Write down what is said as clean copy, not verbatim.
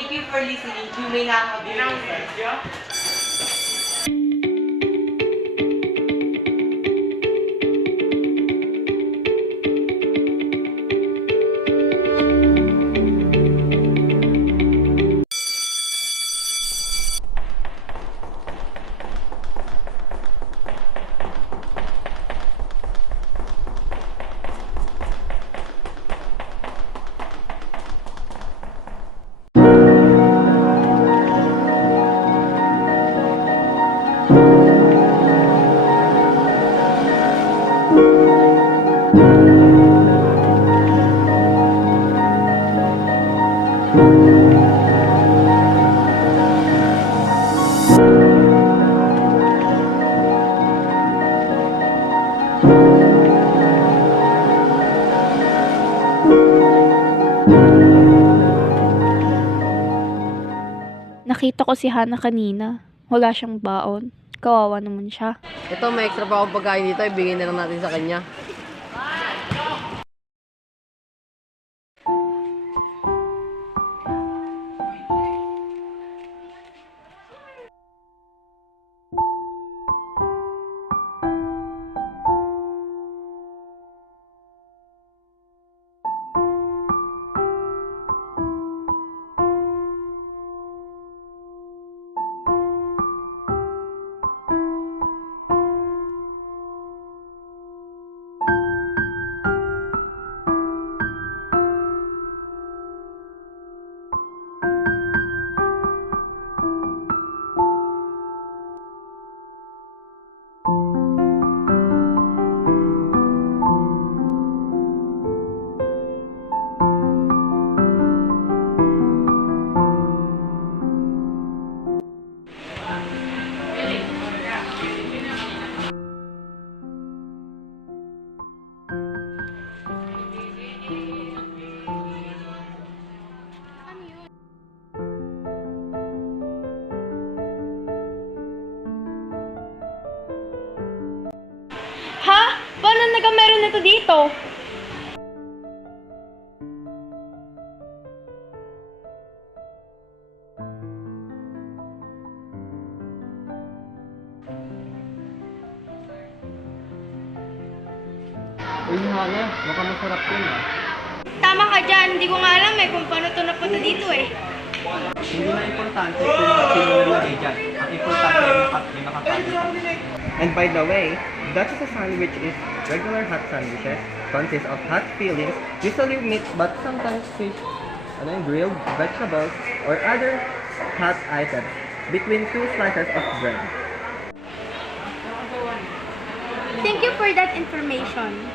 Thank you for listening. You may now have your recess. Nakita ko si Hana kanina. Wala siyang baon. Kawawa naman siya. Ito, may extra pa akong pagkain dito. Ibigay na lang natin sa kanya. Ha? Paano meron nito dito? Uy, Hana, baka masarap yun ah. Tama ka dyan. Hindi ko nga alam kung paano ito napunta dito Hindi na importante kung sino nilagay dyan. Ang importante yung nakakain. And by the way, Dutch sandwich is regular hot sandwiches, consists of hot fillings, usually meat but sometimes fish, grilled vegetables, or other hot items, between two slices of bread. Thank you for that information.